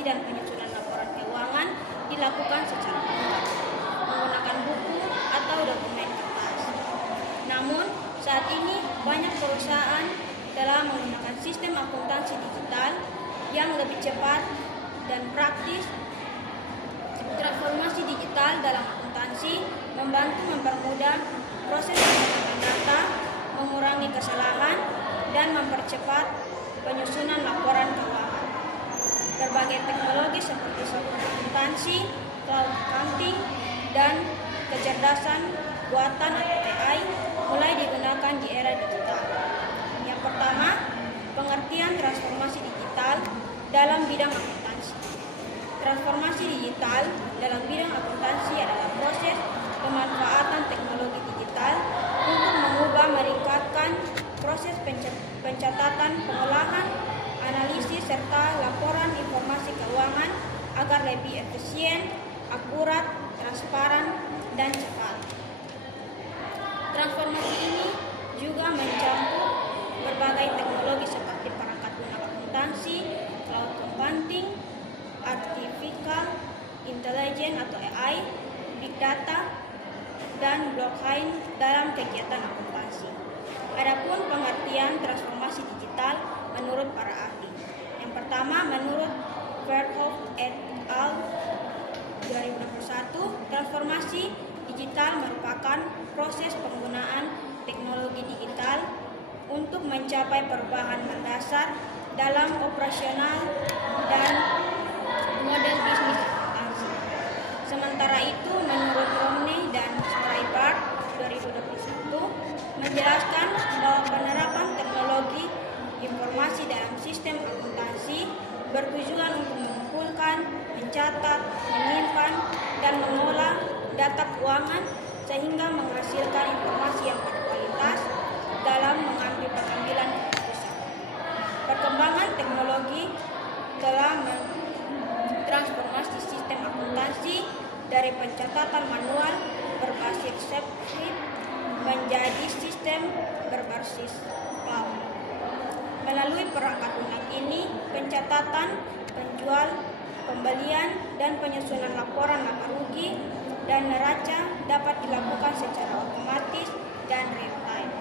akuntansi dan penyusunan laporan keuangan dilakukan secara manual, menggunakan buku atau dokumen kertas. Namun, saat ini banyak perusahaan telah menggunakan sistem akuntansi digital yang lebih cepat dan praktis. Transformasi digital dalam akuntansi membantu mempermudah proses pengumpulan data, mengurangi kesalahan, dan mempercepat penyusunan laporan keuangan. Berbagai teknologi seperti software akuntansi, cloud accounting, dan kecerdasan buatan atau AI mulai digunakan di era digital. Yang pertama, pengertian transformasi digital dalam bidang akuntansi. Transformasi digital dalam bidang akuntansi adalah proses pemanfaatan teknologi digital untuk mengubah meningkatkan proses pencatatan, pengolahan, analisis, serta laporan informasi keuangan agar lebih efisien, akurat, transparan, dan cepat. Transformasi ini juga mencakup berbagai teknologi seperti perangkat lunak akuntansi, cloud computing, artificial intelligence atau AI, big data, dan blockchain dalam kegiatan akuntansi. Adapun pengertian transformasi digital menurut para ahli. Yang pertama, menurut Verhoef et al. 2021, transformasi digital merupakan proses penggunaan teknologi digital untuk mencapai perubahan mendasar dalam operasional dan model bisnis akuntansi. Sementara itu, menurut Romney dan Streiber 2021 menjelaskan bahwa penerapan teknologi informasi dalam sistem akuntansi bertujuan untuk mengumpulkan, mencatat, menyimpan, dan mengolah data keuangan sehingga menghasilkan informasi yang berkualitas dalam mengambil pengambilan keputusan. Perkembangan teknologi telah mentransformasi sistem akuntansi dari pencatatan manual berbasis spreadsheet menjadi sistem berbasis cloud. Melalui perangkat lunak ini, pencatatan, penjual, pembelian, dan penyusunan laporan laba rugi dan neraca dapat dilakukan secara otomatis dan real time.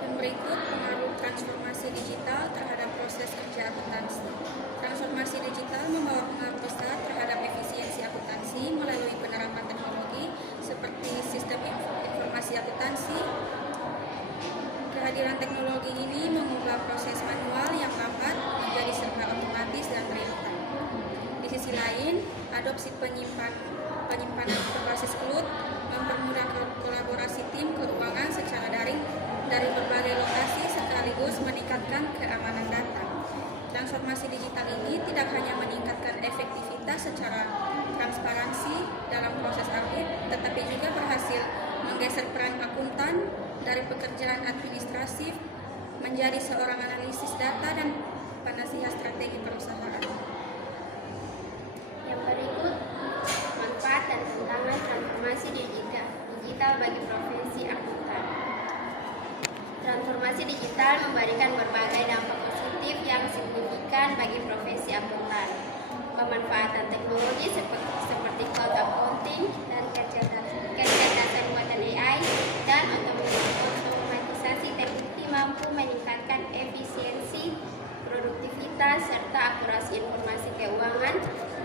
Dan berikut pengaruh transformasi digital terhadap proses kerja akuntansi. Transformasi digital membawa pengaruh besar terhadap efisiensi akuntansi melalui penerapan teknologi seperti sistem informasi akuntansi. Kehadiran teknologi ini mengubah proses manual yang lambat menjadi serba otomatis dan real time. Di sisi lain, adopsi penyimpanan berbasis cloud mempermudah kolaborasi tim keuangan secara daring dari berbagai lokasi sekaligus meningkatkan keamanan data. Transformasi digital ini tidak hanya meningkatkan efektivitas secara transparansi dalam proses audit, tetapi juga berhasil menggeser peran akuntan dari pekerjaan administratif menjadi seorang analisis data dan penasihat strategi perusahaan. Yang berikut, manfaat dan tantangan transformasi digital bagi profesi akuntan. Transformasi digital memberikan berbagai dampak positif yang signifikan bagi profesi akuntan. Pemanfaatan teknologi seperti cloud accounting dan kecerdasan buatan AI dan otomatisasi terbukti mampu meningkatkan efisiensi, produktivitas, serta akurasi informasi keuangan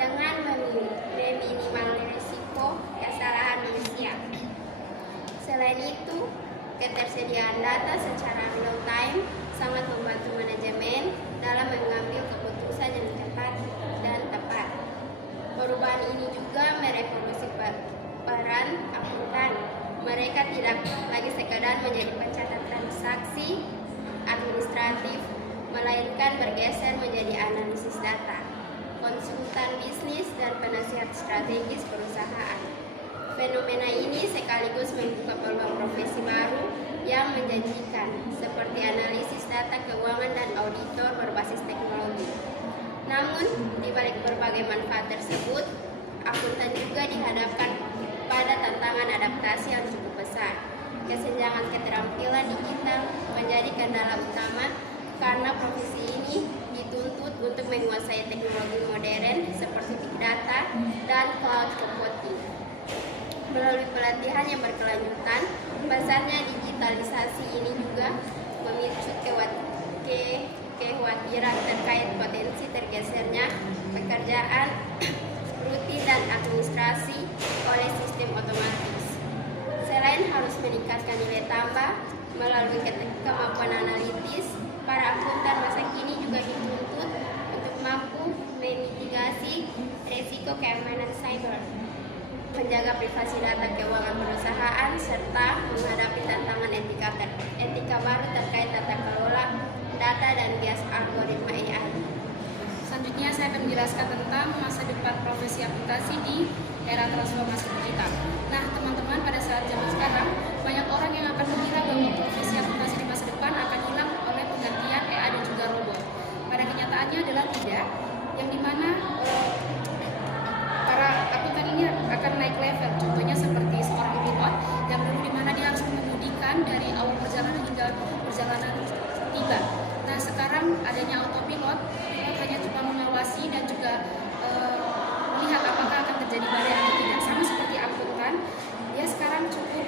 dengan meminimalkan risiko kesalahan manusia. Selain itu, ketersediaan data secara real time sangat membantu manajemen dalam mengambil keputusan yang cepat dan tepat. Perubahan ini juga merevolusi peran akuntan. Mereka tidak lagi sekadar menjadi pencatat transaksi administratif, melainkan bergeser menjadi analisis data, konsultan bisnis, dan penasihat strategis perusahaan. Fenomena ini sekaligus membuka peluang profesi baru yang menjanjikan, seperti analisis data keuangan dan auditor berbasis teknologi. Namun, di balik berbagai manfaat tersebut, akuntan juga dihadapkan pada tantangan adaptasi yang cukup besar. Kesenjangan keterampilan digital menjadi kendala utama karena profesi ini dituntut untuk menguasai teknologi modern seperti big data dan cloud computing. Melalui pelatihan yang berkelanjutan, besarnya digitalisasi ini juga memicu kekhawatiran terkait potensi tergesernya pekerjaan rutin dan administrasi oleh sistem otomatis. Selain harus meningkatkan nilai tambah melalui kemampuan analitis, para akuntan masa kini juga dituntut untuk mampu memitigasi resiko keamanan cyber, menjaga privasi data keuangan perusahaan, serta menghadapi tantangan etika baru terkait tata kelola data dan bias algoritma AI. Selanjutnya saya akan menjelaskan tentang masa depan profesi akuntansi di era transformasi digital. Nah, teman-teman, pada saat zaman sekarang banyak orang yang akan mengira bahwa profesi akuntansi di masa depan akan hilang oleh penggantian AI dan juga robot. Pada kenyataannya adalah tidak, yang dimana para akuntan ini akan naik level. Contohnya seperti seorang pilot yang dulu dimana dia harus mengemudikan dari awal perjalanan hingga perjalanan tiba. Nah, sekarang adanya autopilot, pilot hanya cuma mengawasi dan juga melihat apakah akan terjadi badai atau tidak. Sama seperti akuntan, dia sekarang cukup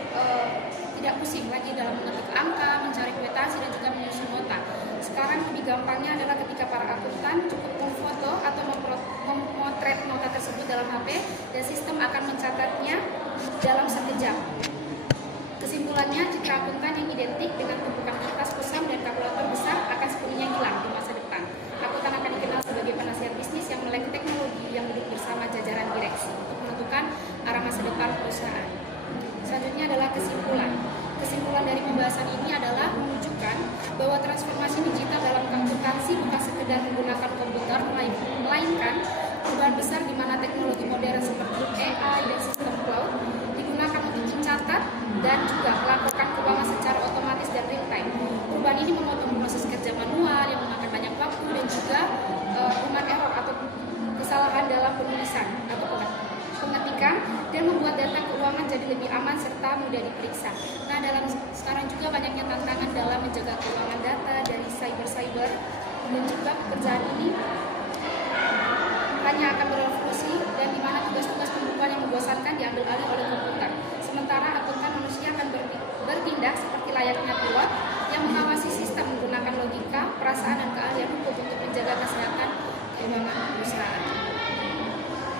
tidak pusing lagi dalam mengetik angka, mencari kwitansi dan juga menyusun nota. Sekarang lebih gampangnya adalah ketika para akuntan cukup memfoto atau memotret nota tersebut dalam HP dan sistem akan mencatatnya dalam sekejap. Kesimpulannya, citra akuntan yang identik dengan tumpukan kertas, kusam, dan kalkulator besar akan sepenuhnya hilang di masa depan. Akuntan akan dikenal sebagai penasihat bisnis yang melek teknologi yang duduk bersama jajaran direksi untuk menentukan arah masa depan perusahaan. Selanjutnya adalah kesimpulan. Kesimpulan dari pembahasan ini adalah menunjukkan bahwa transformasi digital dalam akuntansi bukan sekedar menggunakan komputer, melainkan perubahan besar di mana teknologi modern seperti AI dan sistem cloud digunakan untuk mencatat dan juga melakukan keuangan secara otomatis dan real time. Perubahan ini memotong proses kerja manual yang memakan banyak waktu dan juga human error atau kesalahan dalam penulisan atau pengetikan, dan membuat data keuangan jadi lebih aman serta mudah diperiksa. Nah, dalam sekarang juga banyaknya tantangan dalam menjaga keuangan data dari cyber dan juga pekerjaan ini hanya akan berevolusi dan di mana tugas-tugas pembukuan yang membosankan diambil alih oleh komputer. Sementara akuntan manusia akan bertindak seperti layaknya pilot yang mengawasi sistem menggunakan logika, perasaan, dan keahlian hukum untuk menjaga kesehatan keuangan perusahaan.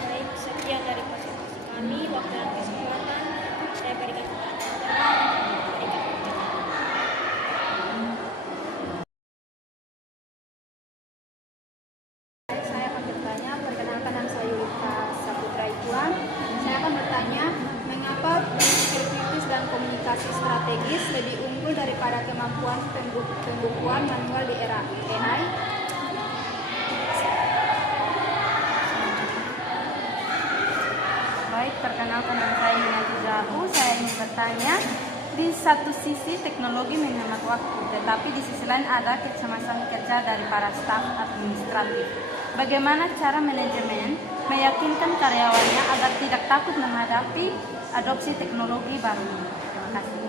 Baik, sekian dari presentasi kami. Waktu dan kesempatan saya berikan kepada Saya akan bertanya, perkenalkan nama saya Yulika Saputra Ipuan. Saya akan bertanya, mengapa berpikir kritis dan komunikasi strategis lebih unggul daripada kemampuan pembukuan manual di era AI? Baik, perkenalkan nama saya Yunati Zahu. Saya ingin bertanya, di satu sisi teknologi menghemat waktu, tetapi di sisi lain ada kecemasan kerja dari para staf administratif. Bagaimana cara manajemen meyakinkan karyawannya agar tidak takut menghadapi adopsi teknologi baru? Terima kasih.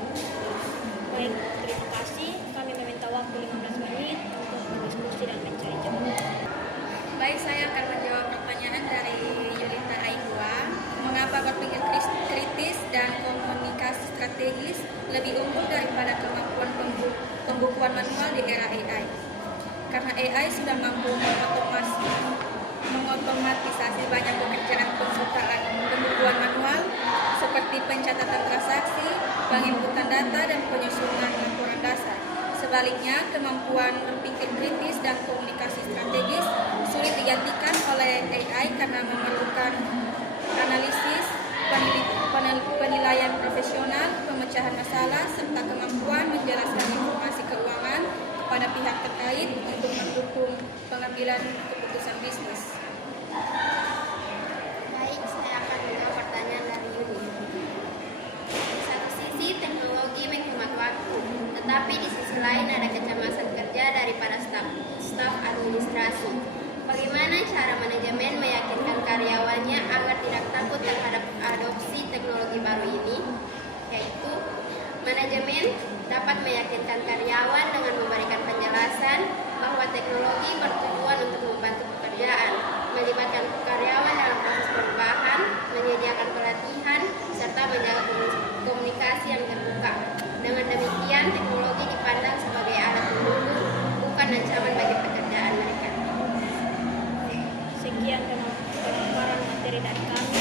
Baik, terima kasih. Kami meminta waktu 15 menit untuk berdiskusi dan mencari jawaban. Baik, saya akan menjawab pertanyaan dari Yulita Aihua. Mengapa berpikir kritis dan komunikasi strategis lebih unggul daripada kemampuan pembukuan manual di era AI? Karena AI sudah mampu mengotomatisasi banyak pekerjaan pembukuan manual seperti pencatatan transaksi, penginputan data, dan penyusunan laporan dasar. Sebaliknya, kemampuan berpikir kritis dan komunikasi strategis sulit digantikan oleh AI karena memerlukan analisis, penilaian profesional, pemecahan masalah, serta kemampuan menjelaskan informasi keuangan kepada pihak terkait untuk mendukung pengambilan keputusan bisnis. Baik, saya akan menjawab pertanyaan dari Yuni. Di satu sisi, teknologi menghemat waktu, tetapi di sisi lain ada kecemasan kerja dari para staf administrasi. Bagaimana cara manajemen meyakinkan karyawannya agar tidak takut terhadap adopsi teknologi baru ini? Yaitu, manajemen dapat meyakinkan karyawan dengan memberikan penjelasan bahwa teknologi bertujuan pekerjaan, melibatkan karyawan dalam proses perubahan, menyediakan pelatihan, serta menjaga komunikasi yang terbuka. Dengan demikian, teknologi dipandang sebagai alat pendukung, bukan ancaman bagi pekerjaan mereka. Sekian pemaparan materi dari kami.